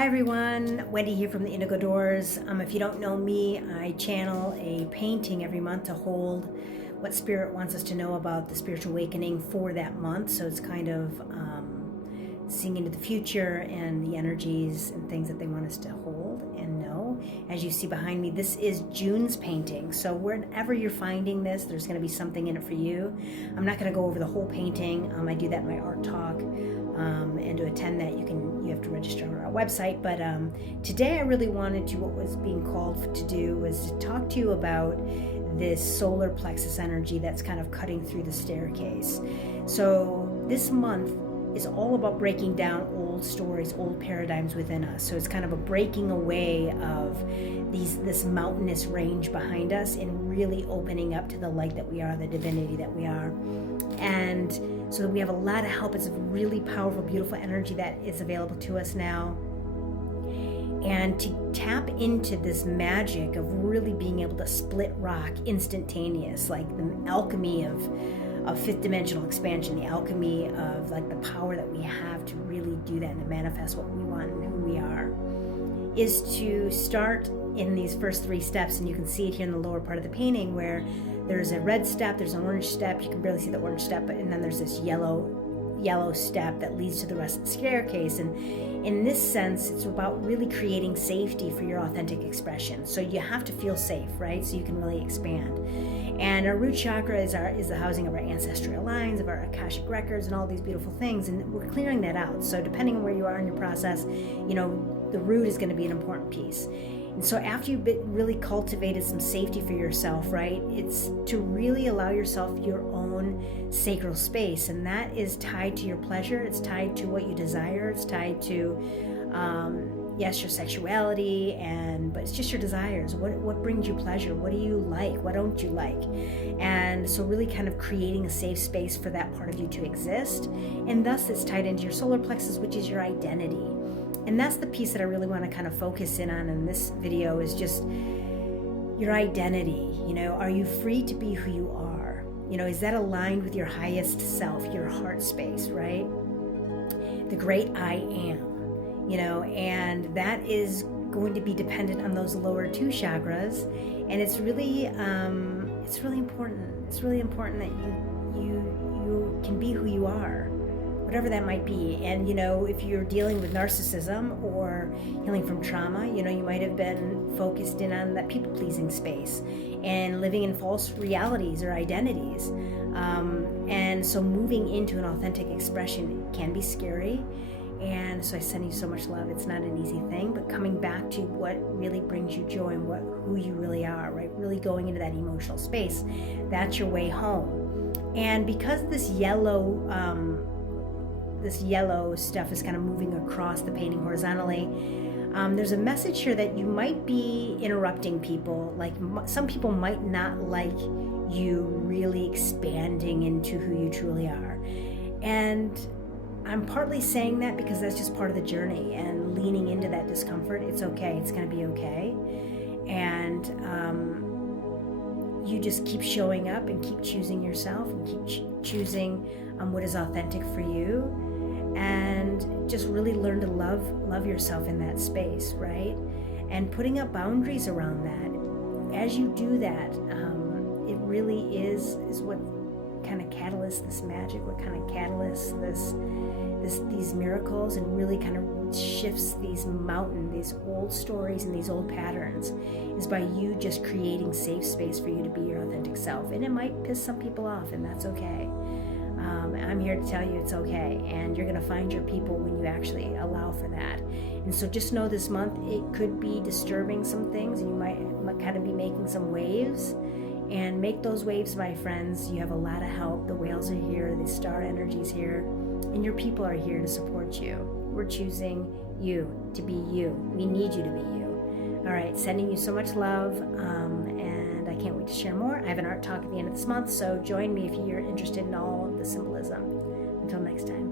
Hi everyone, Wendy here from the Indigo Doors. If you don't know me, I channel a painting every month to hold what Spirit wants us to know about the spiritual awakening for that month. So it's kind of seeing into the future and the energies and things that they want us to hold and know. As you see behind me, this is June's painting. So wherever you're finding this, there's going to be something in it for you. I'm not going to go over the whole painting. I do that in my art talk. And to attend that, you have to register on our website. But today I really wanted to, what was being called to do was to talk to you about this solar plexus energy that's kind of cutting through the staircase. So this month is all about breaking down old stories, old paradigms within us. So it's kind of a breaking away of this mountainous range behind us and really opening up to the light that we are, the divinity that we are. And so we have a lot of help. It's a really powerful, beautiful energy that is available to us now. And to tap into this magic of really being able to split rock instantaneous, like the alchemy of fifth dimensional expansion, the alchemy of like the power that we have to really do that and to manifest what we want and who we are, is to start in these first 3 steps. And you can see it here in the lower part of the painting where there's a red step, there's an orange step, you can barely see the orange step, and then there's this yellow step that leads to the rest of the staircase. And in this sense, it's about really creating safety for your authentic expression. So you have to feel safe, right? So you can really expand. And our root chakra is the housing of our ancestral lines, of our Akashic records, and all these beautiful things. And we're clearing that out. So depending on where you are in your process, the root is going to be an important piece. And so after you've really cultivated some safety for yourself, right, it's to really allow yourself your own sacral space. And that is tied to your pleasure. It's tied to what you desire. It's tied to, yes, your sexuality, but it's just your desires. What brings you pleasure? What do you like? What don't you like? And so really kind of creating a safe space for that part of you to exist. And thus it's tied into your solar plexus, which is your identity. And that's the piece that I really want to kind of focus in on in this video, is just your identity. Are you free to be who you are? Is that aligned with your highest self, your heart space, right? The great I am, and that is going to be dependent on those lower 2 chakras. And it's really important. It's really important that you can be who you are, whatever that might be. And if you're dealing with narcissism or healing from trauma, you might have been focused in on that people-pleasing space and living in false realities or identities. And so moving into an authentic expression can be scary. And so I send you so much love. It's not an easy thing, but coming back to what really brings you joy and who you really are, right? Really going into that emotional space. That's your way home. And because this yellow stuff is kind of moving across the painting horizontally, there's a message here that you might be interrupting people. Like some people might not like you really expanding into who you truly are. And I'm partly saying that because that's just part of the journey, and leaning into that discomfort. It's okay. It's going to be okay. And you just keep showing up and keep choosing yourself and keep choosing what is authentic for you. And just really learn to love yourself in that space, right? And putting up boundaries around that. As you do that, it really is what kind of catalysts this magic, what kind of catalysts these miracles, and really kind of shifts these old stories and these old patterns, is by you just creating safe space for you to be your authentic self. And it might piss some people off, and that's okay. I'm here to tell you it's okay, and you're going to find your people when you actually allow for that. And so just know this month it could be disturbing some things, and you might kind of be making some waves. And make those waves, my friends. You have a lot of help. The whales are here, the star energy is here, and your people are here to support you. We're choosing you to be you. We need you to be you. All right, sending you so much love, and I can't wait to share more. I have an art talk at the end of this month, so join me if you're interested in all of the symbolism. Until next time.